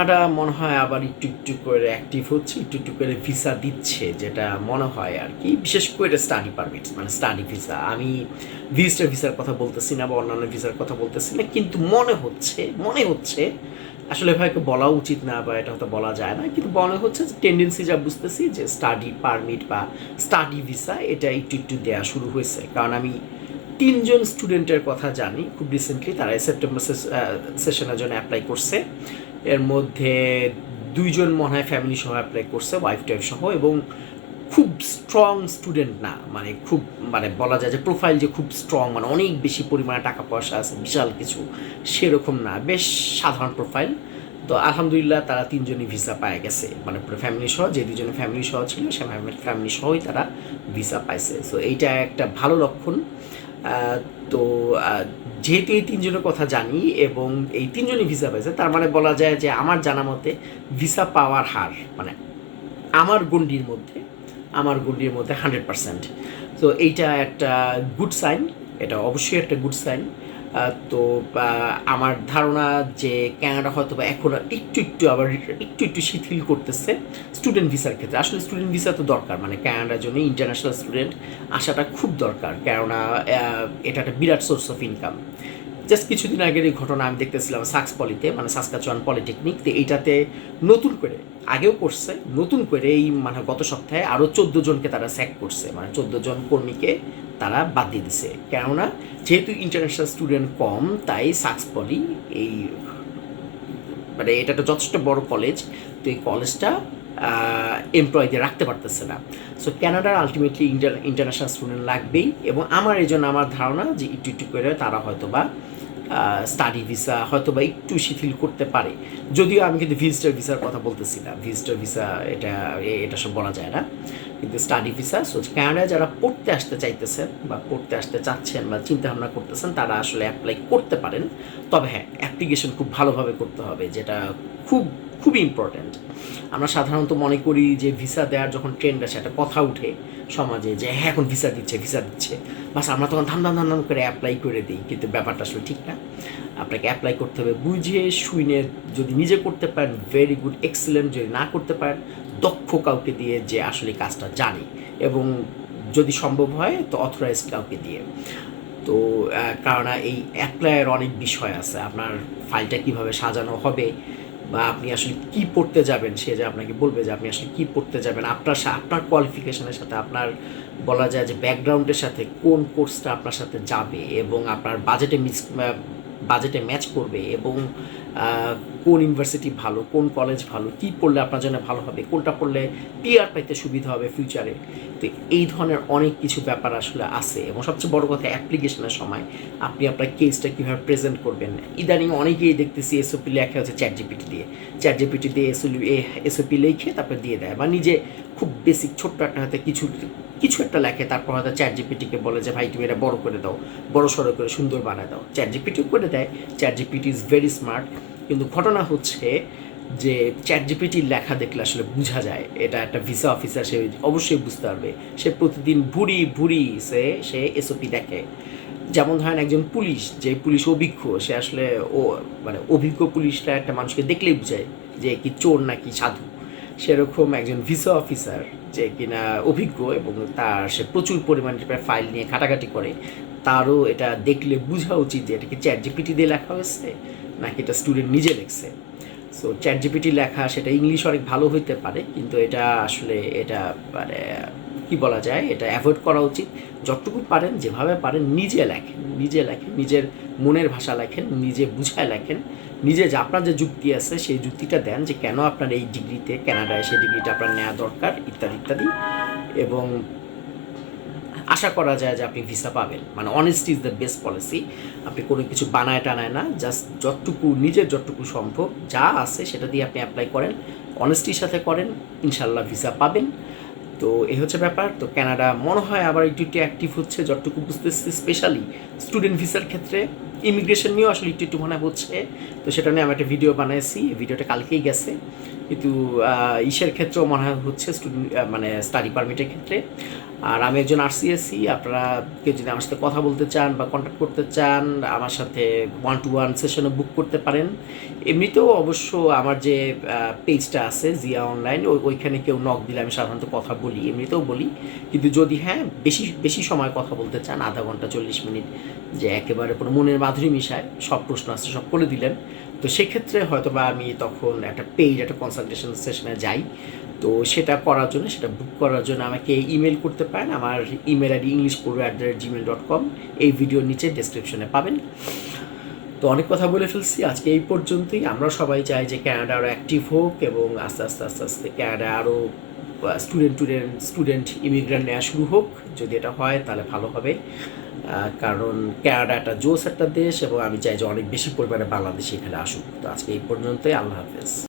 Canada মনে হয় আবার একটু একটু করে অ্যাক্টিভ হচ্ছে, একটু একটু করে ভিসা দিচ্ছে, যেটা মনে হয় আর কি। বিশেষ করে স্টাডি পারমিট মানে স্টাডি ভিসা আমি ভিজিটার ভিসার কথা বলতেছি না বা অন্যান্য ভিসার কথা বলতেছি না, কিন্তু মনে হচ্ছে মনে হচ্ছে, আসলে ভাইকে বলা উচিত না বা এটা হয়তো বলা যায় না, কিন্তু মনে হচ্ছে যে টেন্ডেন্সি যা বুঝতেছি যে স্টাডি পারমিট বা স্টাডি ভিসা এটা একটু একটু দেওয়া শুরু হয়েছে। কারণ আমি তিনজন স্টুডেন্টের কথা জানি, খুব রিসেন্টলি তারা সেপ্টেম্বর সেশনের জন্য অ্যাপ্লাই করছে। এর মধ্যে দুইজন মনে হয় ফ্যামিলি সহ অ্যাপ্লাই করছে ওয়াইফ টাইফ সহ এবং খুব স্ট্রং স্টুডেন্ট না মানে খুব মানে বলা যায় যে প্রোফাইল যে খুব স্ট্রং মানে অনেক বেশি পরিমাণে টাকা পয়সা আছে, বিশাল কিছু, সেরকম না, বেশ সাধারণ প্রোফাইল তো আলহামদুলিল্লাহ তারা তিনজনই ভিসা পায় গেছে মানে পুরো ফ্যামিলি সহ, যে দুজনে ফ্যামিলি সহ ছিল, সে ফ্যামিলি সহই তারা ভিসা পাইছে। সো এইটা একটা ভালো লক্ষণ। তো যেহেতু এই তিনজনের কথা জানি এবং এই তিনজনই ভিসা পাইছে, তার মানে বলা যায় যে আমার জানা মতে ভিসা পাওয়ার হার মানে আমার গণ্ডির মধ্যে, আমার গণ্ডির মধ্যে হান্ড্রেড পার্সেন্ট তো এইটা একটা গুড সাইন এটা অবশ্যই একটা গুড সাইন তো আমার ধারণা যে ক্যানাডা হয়তো বা এখন একটু একটু আবার একটু একটু শিথিল করতেছে স্টুডেন্ট ভিসার ক্ষেত্রে। আসলে স্টুডেন্ট ভিসা তো দরকার মানে ক্যানাডার জন্য ইন্টারন্যাশনাল স্টুডেন্ট আসাটা খুব দরকার। কেননা এটা একটা বিরাট সোর্স অফ ইনকাম জাস্ট কিছুদিন আগের এই ঘটনা আমি দেখতেছিলাম সাক্স পলিতে মানে সাসকাচুয়ান পলিটেকনিক। তো এইটাতে নতুন করে, আগেও করছে, নতুন করে এই মানে গত সপ্তাহে আরও চোদ্দ জনকে তারা স্যাক করছে। মানে চোদ্দ জন কর্মীকে তারা বাদ দিয়ে দিছে। কেননা, যেহেতু ইন্টারন্যাশনাল স্টুডেন্ট কম, তাই সাক্স পলি এই মানে এটা একটা যথেষ্ট বড় কলেজ তো এই কলেজটা এমপ্লয়ীদের রাখতে পারতেছে না। সো ক্যানাডার আলটিমেটলি ইন্টার ইন্টারন্যাশনাল স্টুডেন্ট লাগবেই এবং আমার এই জন্য আমার ধারণা যে একটু একটু করে তারা হয়তো বা স্টাডি ভিসা হয়তো বা একটু শিথিল করতে পারে। যদিও আমি কিন্তু ভিজিটার ভিসার কথা বলতেছি না। ভিজিটার ভিসা এটা এটা সব বলা যায় না। কিন্তু স্টাডি ভিসা সো ক্যানাডায় যারা পড়তে আসতে চাইতেছেন বা পড়তে আসতে চাচ্ছেন বা চিন্তা ভাবনা করতেছেন, তারা আসলে অ্যাপ্লাই করতে পারেন। তবে হ্যাঁ অ্যাপ্লিকেশন খুব ভালোভাবে করতে হবে, যেটা খুব খুবই ইম্পর্ট্যান্ট আমরা সাধারণত মনে করি যে ভিসা দেওয়ার যখন ট্রেন্ড আসে, একটা কথা উঠে সমাজে যে হ্যাঁ এখন ভিসা দিচ্ছে ভিসা দিচ্ছে। বাস আমরা তখন ধাম ধাম করে অ্যাপ্লাই করে দিই, কিন্তু ব্যাপারটা আসলে ঠিক না। আপনাকে অ্যাপ্লাই করতে হবে বুঝে শুনে যদি নিজে করতে পারেন ভেরি গুড এক্সেলেন্ট যদি না করতে পারেন, দক্ষ কাউকে দিয়ে যে আসলে কাজটা জানে এবং যদি সম্ভব হয়, তো অথরাইজড কাউকে দিয়ে। তো কারণ এই অ্যাপ্লাইয়ের অনেক বিষয় আছে। আপনার ফাইলটা কীভাবে সাজানো হবে বা আপনি আসলে কি পড়তে যাবেন, সে যে আপনাকে বলবে যে আপনি আসলে কি পড়তে যাবেন, আপনার আপনার কোয়ালিফিকেশনের সাথে, আপনার বলা যায় যে ব্যাকগ্রাউন্ডের সাথে কোন কোর্সটা আপনার সাথে যাবে এবং আপনার বাজেটে মিস বাজেটে ম্যাচ করবে এবং কোন ইউনিভার্সিটি ভালো, কোন কলেজ ভালো, কী পড়লে আপনার জন্য ভালো হবে, কোনটা পড়লে পিআর পাইতে সুবিধা হবে ফিউচারে তো এই ধরনের অনেক কিছু ব্যাপার আসলে আছে এবং সবচেয়ে বড় কথা অ্যাপ্লিকেশনের সময় আপনি আপনার কেসটা কীভাবে প্রেজেন্ট করবেন। ইদানিং অনেকেই দেখতেছি এসওপি লেখা হচ্ছে চ্যাট জিপিটি দিয়ে চ্যাট জিপিটি দিয়ে এসওপি লিখে তারপর দিয়ে দেয় বা নিজে খুব বেসিক ছোট্ট একটা হয়তো কিছু কিছু একটা লেখে, তারপর হয়তো চ্যাট জিপিটিকে বলে যে, ভাই, তুমি এটা বড় করে দাও, বড় সড়ো করে সুন্দর বানায় দাও। চ্যাট জিপিটিও করে দেয়। Chat GPT is very smart কিন্তু ঘটনা হচ্ছে যে চ্যাট জিপিটির লেখা দেখলে আসলে বোঝা যায়, এটা একটা ভিসা অফিসার, সে অবশ্যই বুঝতে পারবে। সে প্রতিদিন ভুরি ভুরি সে সে এসওপি দেখে। যেমন ধরেন একজন পুলিশ, যে পুলিশ অভিজ্ঞ, সে আসলে ও মানে অভিজ্ঞ পুলিশরা একটা মানুষকে দেখলেই বোঝায় যে কি চোর নাকি সাধু। সেরকম একজন ভিসা অফিসার, যে কিনা অভিজ্ঞ এবং তার, সে প্রচুর পরিমাণে ফাইল নিয়ে ঘাটাঘাটি করে, তারও এটা দেখলে বোঝা উচিত যে এটা কি চ্যাট জিপিটি দিয়ে লেখা হয়েছে নাকি এটা স্টুডেন্ট নিজে লিখছে? সো চ্যাট জিপিটি লেখা সেটা ইংলিশ অনেক ভালো হইতে পারে, কিন্তু এটা আসলে এটা মানে কি বলা যায়, এটা অ্যাভয়েড করা উচিত। যতটুকু পারেন, যেভাবে পারেন, নিজে লেখেন নিজে লেখেন, নিজের মনের ভাষা লেখেন, নিজে বুঝায় লেখেন। নিজে যে আপনার যে যুক্তি আছে, সেই যুক্তিটা দেন যে কেন আপনার এই ডিগ্রিতে কানাডায় সেই ডিগ্রিটা আপনার নেওয়া দরকার, ইত্যাদি ইত্যাদি। এবং আশা করা যায় যে আপনি ভিসা পাবেন। মানে honesty is the best policy আপনি কোনো কিছু বানায় টানায় না জাস্ট যতটুকু, নিজের যতটুকু সম্ভব যা আছে সেটা দিয়ে আপনি অ্যাপ্লাই করেন অনেস্টির সাথে করেন ইনশাল্লাহ ভিসা পাবেন। তো এই হচ্ছে ব্যাপার। তো ক্যানাডা মনে হয় আবার একটু একটু অ্যাক্টিভ হচ্ছে, যতটুকু বুঝতেছি স্পেশালি স্টুডেন্ট ভিসার ক্ষেত্রে। ইমিগ্রেশন নিয়েও আসলে একটু একটু মনে হচ্ছে। তো সেটা নিয়ে আমি একটা ভিডিও বানিয়েছি ভিডিওটা কালকেই গেছে। কিন্তু ইসের ক্ষেত্রেও মনে হচ্ছে স্টুডেন্ট মানে স্টাডি পারমিটের ক্ষেত্রে। আর আমি একজন আরসিএসসি আপনারা কেউ যদি আমার সাথে কথা বলতে চান বা কন্ট্যাক্ট করতে চান, আমার সাথে ওয়ান টু ওয়ান সেশনও বুক করতে পারেন। এমনিতেও অবশ্য আমার যে পেজটা আছে জিয়া অনলাইন ওই, ওইখানে কেউ নক দিলে আমি সাধারণত কথা বলি। এমনিতেও বলি। কিন্তু যদি হ্যাঁ বেশি বেশি সময় কথা বলতে চান, আধা ঘণ্টা চল্লিশ মিনিট, যে একেবারে কোনো মনের মাধুরী মিশায় সব প্রশ্ন আসছে, সব করে দিলেন। তো সেক্ষেত্রে হয়তো বা আমি তখন একটা পেইড একটা কনসালটেশন সেশনে যাই। তো সেটা করার জন্য, সেটা বুক করার জন্য আমাকে ইমেল করতে পারেন। আমার ইমেল আইডি ইংলিশ পড়ো at the rate Gmail dot com এই ভিডিওর নিচে ডেসক্রিপশনে পাবেন। তো অনেক কথা বলে ফেলছি, আজকে এই পর্যন্তই। আমরা সবাই চাই যে ক্যানাডা আরও অ্যাক্টিভ হোক এবং আস্তে আস্তে আস্তে আস্তে ক্যানাডা আরও স্টুডেন্ট টুডেন্ট স্টুডেন্ট ইমিগ্রেন্ট নেওয়া শুরু হোক। যদি এটা হয়, তাহলে ভালো হবে। কারণ ক্যানাডা একটা জোস একটা দেশ এবং আমি চাই যে অনেক বেশি পরিমাণে বাংলাদেশি এখানে আসুক। তো আজকে এই পর্যন্তই, আল্লাহ হাফেজ।